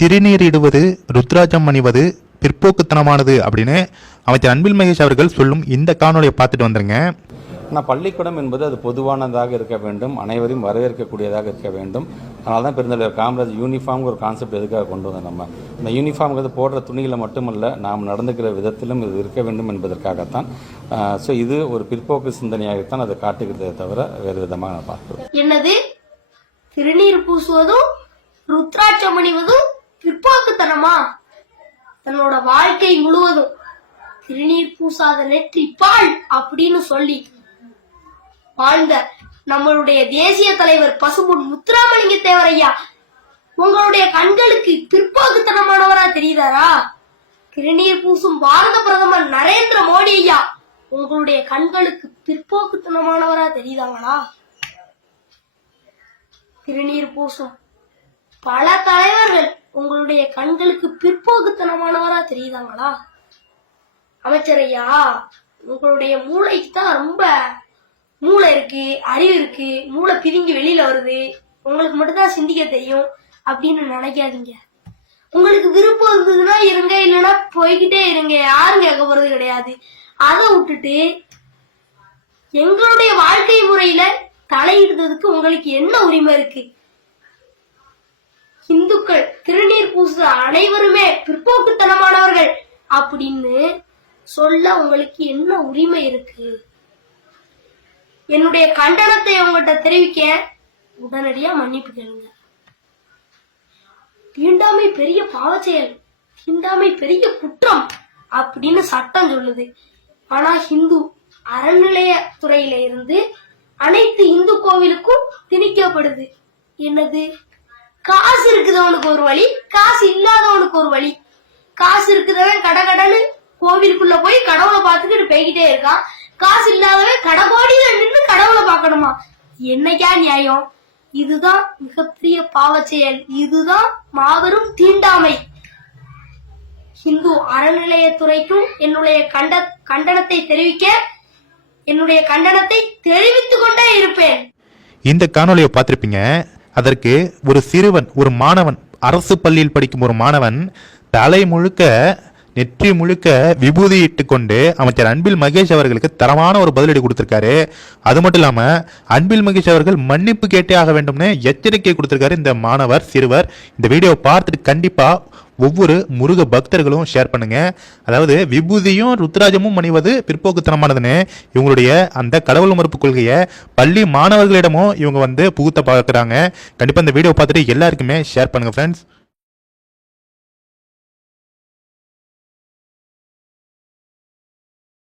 திருநீரிடுவது ருத்ராஜம் அணிவது பிற்போக்குத்தனமானது அப்படின்னு அமைச்சர் அன்பில் மகேஷ் அவர்கள் சொல்லும் இந்த காணொலியை பார்த்துட்டு வந்துருங்க. ஆனால் பள்ளிக்கூடம் என்பது அது பொதுவானதாக இருக்க வேண்டும், அனைவரையும் வரவேற்கக்கூடியதாக இருக்க வேண்டும். அதனால தான் பெருந்தலைவர் காமராஜ் யூனிஃபார்ம் ஒரு கான்செப்ட் எதுக்காக கொண்டு வந்தோம். நம்ம இந்த யூனிஃபார்ம்ங்கிறது போடுற துணிகளை மட்டுமல்ல, நாம் நடந்துக்கிற விதத்திலும் இது இருக்க வேண்டும் என்பதற்காகத்தான். ஸோ இது ஒரு பிற்போக்கு சிந்தனையாகத்தான் அதை காட்டுகிறதே தவிர வேறு விதமாக நான் பார்க்கிறேன். என்னது திருநீர் பூசுவதும் ருத்ராட்சம் அணிவதும் பிற்போக்குத்தனமா? தன்னோட வாழ்க்கை முழுவதும் திருநீர் பூசாத நெற்றி பால் அப்படின்னு சொல்லி வாழ்ந்த நம்மளுடைய தேசிய தலைவர் பசும்பொன் முத்துராமலிங்க தேவர் ஐயா உங்களுடைய கண்களுக்கு பிற்போக்குத்தனமானவரா தெரியுதாரா? திருநீர் பூசும் பாரத பிரதமர் நரேந்திர மோடி ஐயா உங்களுடைய கண்களுக்கு பிற்போக்குத்தனமானவரா தெரியுதாங்களா? திருநீர் பூசும் பல தலைவர்கள் உங்களுடைய கண்களுக்கு பிற்போக்குத்தனமானவரா தெரியுதாங்களா? அமைச்சர் ஐயா, உங்களுடைய மூளைக்கு தான் ரொம்ப மூளை இருக்கு, அறிவு இருக்கு, மூளை பிதுங்கி வெளியில வருது, உங்களுக்கு மட்டும்தான் சிந்திக்க தெரியும் அப்படின்னு நினைக்காதீங்க. உங்களுக்கு விருப்பம் இருந்ததுன்னா இருங்க, இல்லைன்னா போய்கிட்டே இருங்க, யாரும் கேட்க போறது கிடையாது. அதை விட்டுட்டு எங்களுடைய வாழ்க்கை முறையில தலையிடுறதுக்கு உங்களுக்கு என்ன உரிமை இருக்கு? இந்துக்கள் திருநீர் பூசுற அனைவருமே பிற்போக்குத்தனமானவர்கள் அப்படின்னு சொல்ல உங்களுக்கு என்ன உரிமை இருக்கு? என்னுடைய கண்டனத்தை உங்கள்கிட்ட தெரிவிக்க உடனடியா மன்னிப்பு கேளுங்க. தீண்டாமை பெரிய பாவச்செயல், தீண்டாமை பெரிய குற்றம் அப்படின்னு சட்டம் சொல்லுது. ஆனா ஹிந்து அறநிலையத்துறையில இருந்து அனைத்து இந்து கோவிலுக்கும் திணிக்கப்படுது. என்னது? காசு இருக்குதவனுக்கு ஒரு வழி, காசு இல்லாதவனுக்கு ஒரு வழி. காசு இருக்குதவன் கடகடன்னு கோவிலுக்குள்ள போய் கடவுளை பார்த்துக்கிட்டு போய்கிட்டே இருக்கான். காசு இல்லாதவன் கடகோடியில நின்று கடவுளை பார்க்கணுமா? என்னைக்கா நியாயம்? இதுதான் மிகப்பெரிய பாவச்செயல், இதுதான் மாபெரும் தீண்டாமை. இந்து அறநிலையத்துறைக்கும் என்னுடைய கண்டனத்தை தெரிவிக்க என்னுடைய கண்டனத்தை தெரிவித்துக் கொண்டே இருப்பேன். இந்த காணொலியை பார்த்திருப்பீங்க. அதற்கு ஒரு சிறுவன், ஒரு மாணவன், அரசு பள்ளியில் படிக்கும் ஒரு மாணவன் தலை முழுக்க நெற்றி முழுக்க விபூதி இட்டு கொண்டு அமைச்சர் அன்பில் மகேஷ் அவர்களுக்கு தரமான ஒரு பதிலடி கொடுத்திருக்காரு. அது மட்டும் இல்லாம அன்பில் மகேஷ் அவர்கள் மன்னிப்பு கேட்டே ஆக வேண்டும்னு எச்சரிக்கை கொடுத்திருக்காரு இந்த மாணவர் சிறுவர். இந்த வீடியோவை பார்த்துட்டு கண்டிப்பா ஒவ்வொரு முருக பக்தர்களும் ஷேர் பண்ணுங்க. அதாவது விபூதியும் ருத்ராஜமும் அணிவது பிற்போக்குத்தனமானதுன்னு இவங்களுடைய அந்த கடவுள் மறுப்பு கொள்கையை பள்ளி மாணவர்களிடமும் இவங்க புகுத்த பார்க்குறாங்க. கண்டிப்பா இந்த வீடியோ பார்த்துட்டு எல்லாருக்குமே ஷேர் பண்ணுங்க ஃப்ரெண்ட்ஸ்.